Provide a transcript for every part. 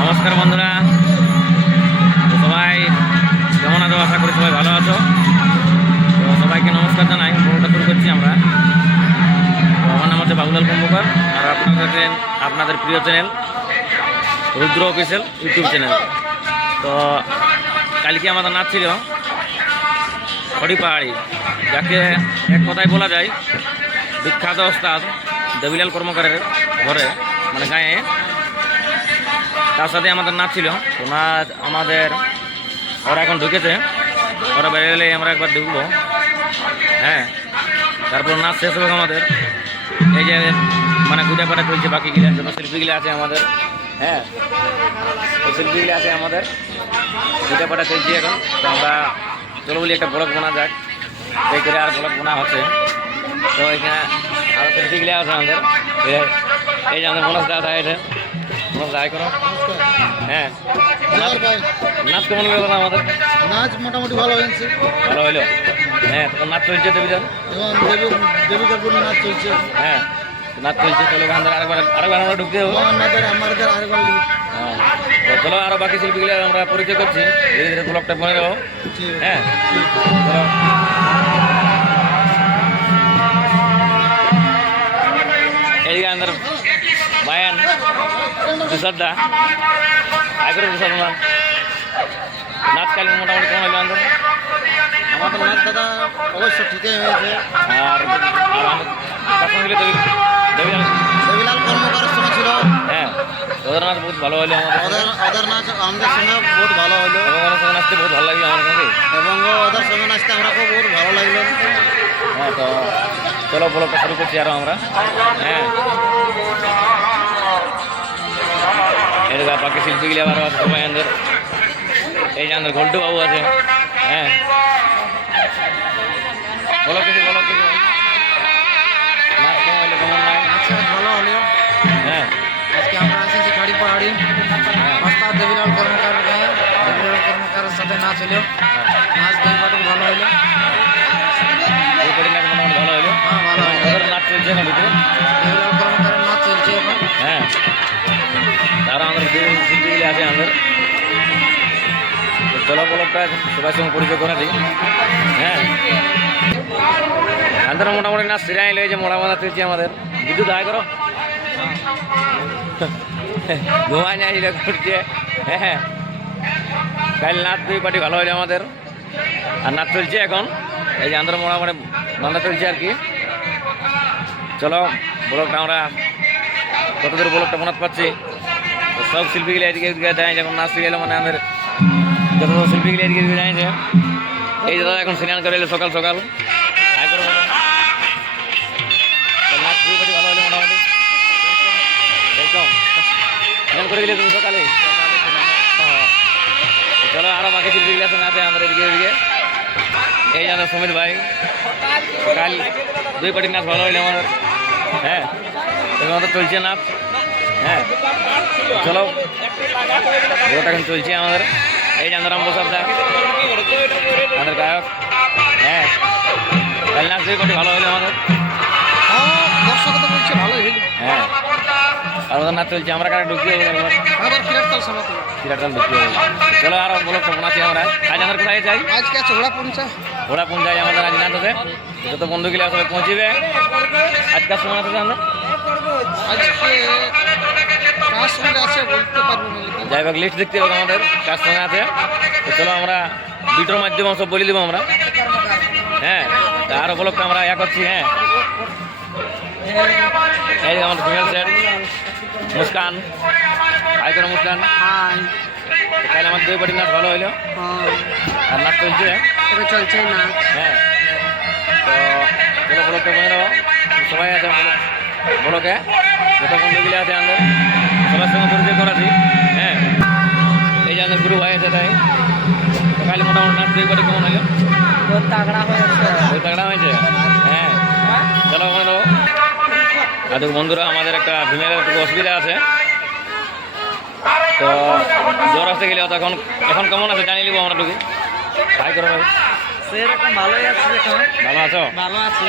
নমস্কার বন্ধুরা। সবাই কেমন আছো? আশা করি সবাই ভালো আছো। তো সবাইকে নমস্কার জানাই। পুরোটা শুরু করছি আমরা। আমার নাম হচ্ছে বাবুলাল কুম্ভকার। আর আপনাদের আপনাদের প্রিয় channel Rudra official YouTube channel তো কালকে আমাদের নাচ ছিল হরি পাহাড়ি যাকে এক কথায় বলা যায় বিখ্যাত ওস্তাদ দেবিলাল কর্মকারের ঘরে মানে গায়ে। তার সাথে আমাদের নাচ ছিল। তো নাচ আমাদের, ওরা এখন ঢুকেছে। ওরা বেরিয়ে এলে আমরা একবার ঢুকবো। হ্যাঁ তারপর নাচ শেষ হবে আমাদের। এই যে মানে পাটা চলছে বাকি গিলা যত শিল্পীগুলো আছে আমাদের। হ্যাঁ তো শিল্পীগুলো আছে আমাদের। পাটা চলছে এখন। তো আমরা চলো বলি একটা ব্লগ বোনা যাক। এই করে আর ব্লগ বোনা হচ্ছে। তো এখানে আরও শিল্পীগুলো আছে আমাদের। এই- যে আমাদের মনোজ দাদা এটা মনোজ করো। হ্যাঁ। নাচ কেমন গেল না আমাদের? নাচ মোটামুটি ভালো হয়েছে। ভালো হইল হ্যাঁ তো নাচ চলছে দেবীজন এবং দেবী দেবিকার জন্য নাচ চলছে। হ্যাঁ নাচ চলছে চলো আমাদের আরেকবার আরেকবার আমরা ঢুকতে হবে আমাদের আমাদের আরেকবার হ্যাঁ তো চলো আরও বাকি শিল্পীগুলো আমরা পরিচয় করছি। ধীরে ধীরে ব্লগটা বনে দেবো হ্যাঁ চলো তুষারদা আয় করে তুষার নাচ কাল মোটামুটি কেমন হইল আমাদের আমাদের নাচ দাদা অবশ্য ঠিকই হয়েছে। আর আমি কর্মকারের সঙ্গে ছিল। হ্যাঁ ওদের নাচ বহুত ভালো হইল আমাদের ওদের ওদের নাচ আমাদের সঙ্গে বহুত ভালো হলো। এবং ওদের সঙ্গে নাচতে বহুত ভালো লাগল আমার সঙ্গে। এবং ওদের সঙ্গে নাচতে আমরা খুব বহুত ভালো লাগল। হ্যাঁ তো চলো ব্লগটা শুরু করছি আরও আমরা। হ্যাঁ। এর বাকি শিল্পীগুলি আবার আছে সবাই আমাদের এই যে আমাদের ঘন্টু বাবু আছে। হ্যাঁ। বলো কিছু বলো কিছু। হলো হ্যাঁ। আজকে আমরা এসেছি খাড়ি পাহাড়ি। হ্যাঁ। ওস্তাদ দেবিলাল কর্মকার দেবিলাল কর্মকারের সাথে নাচ হলো নাচ দেখবাটি ভালো হলো নাচ ভালো হইল। হ্যাঁ ভালো হলো নাচ চলছে এখন ভিতরে? আছে আমাদের বলকটা সবার সঙ্গে পরিচয় করে দিই হ্যাঁ আমাদের মোটামুটি নাচ সিরাই এলো এই যে মোড়া বাঁধা তুলছি আমাদের বিদ্যুৎ আয় করো ধোঁয়া নিয়ে আসলে করছে হ্যাঁ কাল নাচ দুই পার্টি ভালো হইল আমাদের আর নাচ চলছে এখন এই যে আমাদের মোটামুটি বাঁধা চলছে আর কি চলো ব্লগটা আমরা কতদূর ব্লগটা বানাতে পারছি তো সব শিল্পীগুলো এদিকে দেয় যখন নাচ শিখে গেলো মানে আমাদের যত শিল্পীগুলো এদিকে এদিকে এই দাদা এখন স্নান করে এলো সকাল সকাল। ভালো হলো মোটামুটি। স্নান করে গেলে তুমি সকালে। হ্যাঁ। চলো আরও বাকি শিল্পীগুলোর সঙ্গে আছে আমাদের এদিকে এই জানো সুমিত ভাই। কাল দুই পাটি নাচ ভালো হইল আমাদের। হ্যাঁ। আমাদের চলছে নাচ। হ্যাঁ। চলো। এখন চলছে আমাদের। এই জানরাম প্রসাদটা আমাদের গায়ক। হ্যাঁ। কাল নাচ ভালো হইল আমাদের। হ্যাঁ। আর ওদের চলছে। আমরা কারা ঢুকি হবে আবার ফিরাট তাল সামাতে সিরাটাল চলো আরও বলো আমরা। আজ আমরা কোথায় যাই? আজকে আছে ওরা পৌঁছা আমাদের আজ নাচ আছে। যত বন্ধুগুলো সবাই পৌঁছিবে। আজকাল সময় আছে আমরা আজকে কার সঙ্গে আছে বলতে পারব না। যাই হোক লিস্ট দেখতে হবে আমাদের কার সঙ্গে আছে। তো চলো আমরা দুটোর মাধ্যমে সব বলে দেবো আমরা। হ্যাঁ তা আরও বলক আমরা ইয়া করছি হ্যাঁ। এই যে আমাদের ফিমেল সেট মুস্কান। হাই করে মুস্কান। হাই তো আমার দুই বাড়ি নাচ ভালো হইল। আর নাচ চলছে। চলছে না হ্যাঁ। তো বলকটা বলে দেবো। সবাই আছে বলকে যত বন্ধুগুলি আছে আমাদের সবার সঙ্গে পরিচয় করাছি হ্যাঁ এই যে আমাদের গুরু ভাই আছে তাই। কাল মোটামুটি নাচ কেমন বহুত তাগড়া হয়েছে তাগড়া হয়েছে? হ্যাঁ চলো ওখানে দেবো আর বন্ধুরা আমাদের একটা ফিমেলের একটু অসুবিধা আছে। তো জ্বর আসতে গেলে তখন এখন কেমন আছে জানিয়ে নিবো আমরা টুকু হাই করো ভাই। সেরকম ভালোই আছে এখন ভালো আছো? ভালো আছে।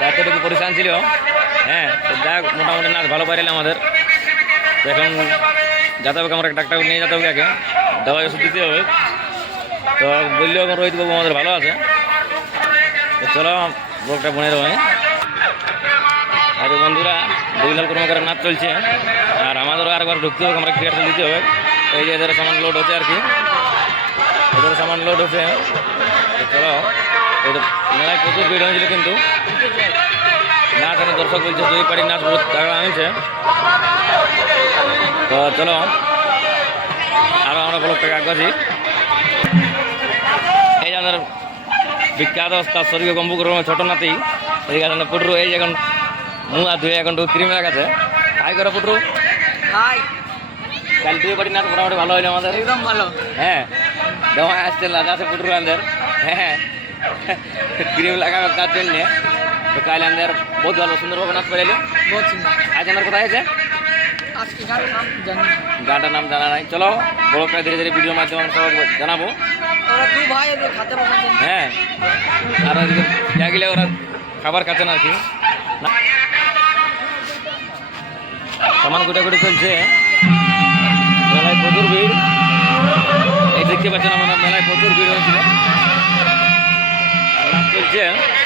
দায়িত্বটুকু ছিল। হ্যাঁ তো যাক মোটামুটি নাচ ভালো পারিলে আমাদের। এখন যেতে হবে আমার ডাক্তার নিয়ে যেতে হবে আগে। দবাই ওষুধ দিতে হবে। তো বললেও এখন রোহিত বাবু আমাদের ভালো আছে। তো চলো ব্লগটা বনে রয়ে আর বন্ধুরা দুইলাল কর্মকারের নাচ চলছে। আর আমাদেরও আরেকবার ঢুকতে হবে আমরা ক্রিয়াটা দিতে হবে। এই যে এদের সামান লোড হচ্ছে আর কি। এদের সামান লোড হচ্ছে। এই মেলায় প্রচুর ভিড় হয়েছিল কিন্তু। নাচ এখানে দর্শক বলছে দুই পাড়ি নাচ বহুত টাকা আনছে তো চলো আরও আমরা ব্লগটাকে আগাচ্ছি এই যে আমাদের বিখ্যাত তার স্বর্গীয় গম্বু করব ছোট নাতি এদিকে আছে পুটরু। এই এখন মুখ হাত ধুয়ে এখন ক্রিম লাগাছে হাই করো পুটরু। হাই। কাল দুই পাড়ি নাচ মোটামুটি ভালো হইল আমাদের। একদম ভালো। হ্যাঁ দেওয়া আসছে লাগা আছে পুটরু আমাদের। হ্যাঁ ক্রিম লাগাবে তার জন্যে? তো কাল আমাদের বহুত ভালো সুন্দরভাবে নাচ করে এলো? বহুত সুন্দর আজ আমার কোথায় আছে? নাম গানটার নাম জানা নাই। চলো ব্লগটা ধীরে ধীরে ভিডিওর মাধ্যমে আমরা সবাই জানাব। হ্যাঁ। আর গেলে ওরা খাবার খাচ্ছে না আর কি। সামান গুটাগুটি চলছে। মেলায় প্রচুর ভিড়। এই দেখতে পাচ্ছেন আমরা মেলায় প্রচুর ভিড় হয়েছিল। there.